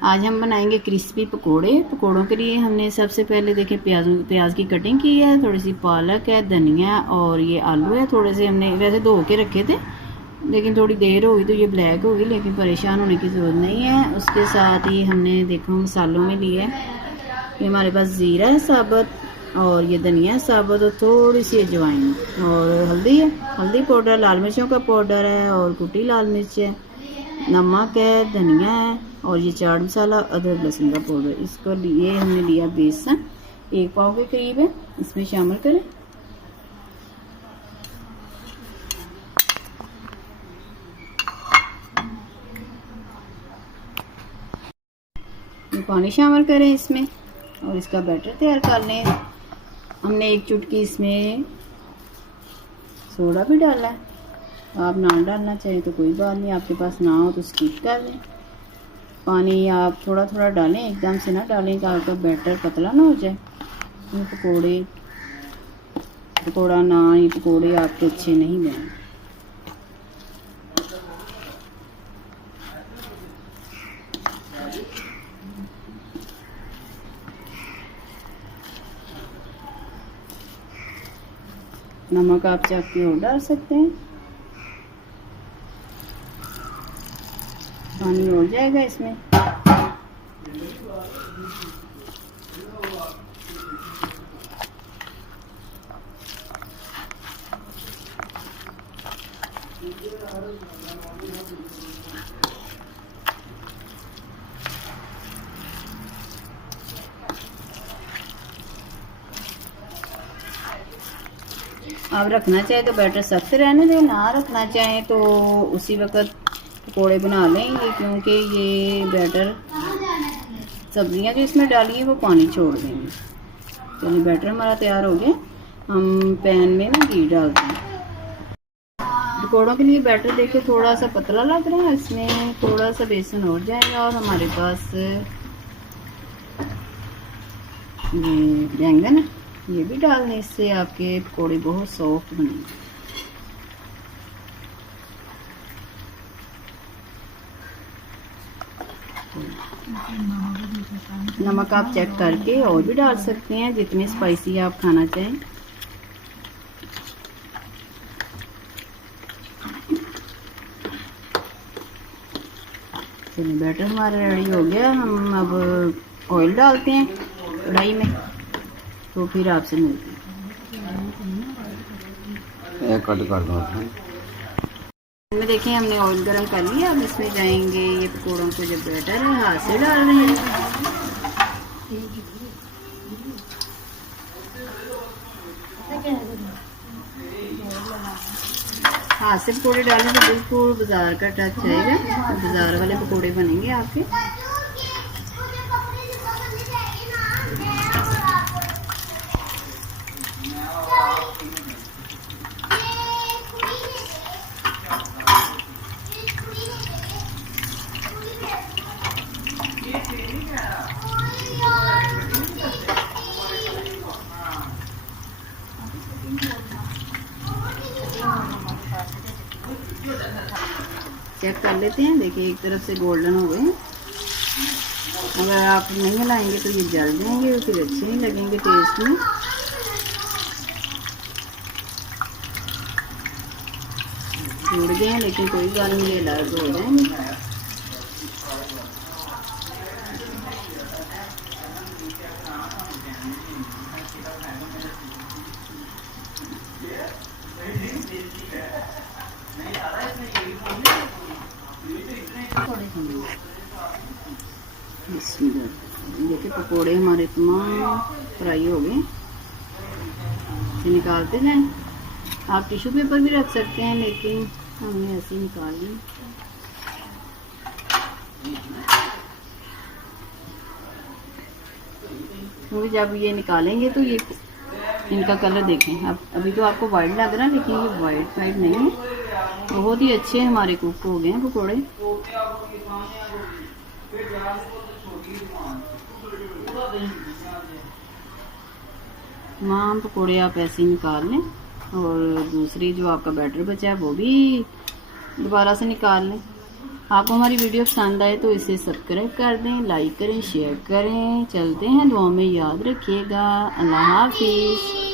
आज हम बनाएंगे क्रिस्पी पकोड़े। पकोड़ों के लिए हमने सबसे पहले देखें प्याज की कटिंग की है, थोड़ी सी पालक है, धनिया और ये आलू है। थोड़े से हमने वैसे धो के रखे थे, लेकिन थोड़ी देर होगी तो ये ब्लैक होगी, लेकिन परेशान होने की ज़रूरत नहीं है। उसके साथ ही हमने देखो मसालों में लिया है, ये हमारे पास ज़ीरा है साबुत, और ये धनिया साबुत, और थोड़ी सी अजवाइन, और हल्दी है, हल्दी पाउडर, लाल मिर्चों का पाउडर है, और कुटी लाल मिर्च है, नमक है, धनिया है, और ये चाट मसाला, अदरक लहसुन का पाउडर। इसको लिए हमने लिया बेसन 1 पाव के करीब है, इसमें शामिल करें। ये पानी शामिल करें इसमें और इसका बैटर तैयार कर लें। हमने 1 चुटकी इसमें सोडा भी डाला है, आप ना डालना चाहें तो कोई बात नहीं, आपके पास ना हो तो स्किप कर दें। पानी आप थोड़ा थोड़ा डालें, एकदम से ना डालें कि आपका बैटर पतला ना हो जाए। ये पकोड़ा ना, ये पकोड़े आपके अच्छे नहीं बने। नमक आप चाह के और डाल सकते हैं, पानी हो जाएगा इसमें। आप रखना चाहे तो बैटर सख्त रहने दें, ना रखना चाहें तो उसी वक्त पकोड़े बना लेंगे, क्योंकि ये बैटर सब्जियां जो इसमें डाली हैं वो पानी छोड़ देंगे। चलिए बैटर हमारा तैयार हो गया। हम पैन में ना घी डालते हैं। पकोड़ों के लिए बैटर देखिए थोड़ा सा पतला लग रहा है, इसमें थोड़ा सा बेसन हो जाएगा, और हमारे पास ये बैंगन है, ये भी डालने, इससे आपके पकोड़े बहुत सॉफ्ट बनेंगे। नमक आप चेक करके और भी डाल सकते हैं, जितनी स्पाइसी आप खाना चाहें। चलिए बैटर हमारा रेडी हो गया। हम अब ऑयल डालते हैं कढ़ाई में, तो फिर आपसे मिलते हैं। कट कर दो में देखें हमने ऑयल गरम कर लिया। अब इसमें जाएंगे ये पकोड़ों को, जब बैटर है हाथ से डाल रहे हैं। हाथ से पकोड़े डालें तो बिल्कुल बाजार का टच आएगा, बाजार वाले पकोड़े बनेंगे आपके। चेक कर लेते हैं, देखिए एक तरफ से गोल्डन हो गए। अगर आप नहीं हिलाएंगे तो ये जल जाएंगे और फिर अच्छे नहीं लगेंगे टेस्ट में। जुड़ गए हैं, लेकिन कोई बात नहीं, ये अलग हो जाएंगे। देखिए पकोड़े हमारे तमाम फ्राई हो गए, निकालते जाएं। आप टिश्यू पेपर भी रख सकते हैं, लेकिन हमने ऐसे ही निकाल ली। क्योंकि जब ये निकालेंगे तो ये इनका कलर देखें। अब अभी तो आपको वाइट लग रहा है, लेकिन ये वाइट नहीं है, बहुत ही अच्छे हमारे कुक हो गए हैं पकोड़े। तमाम पकोड़े आप ऐसे ही निकाल लें, और दूसरी जो आपका बैटर बचा है वो भी दोबारा से निकाल लें। आपको हमारी वीडियो पसंद आए तो इसे सब्सक्राइब कर दें, लाइक करें, शेयर करें। चलते हैं, दुआ में याद रखिएगा। अल्लाह हाफिज़।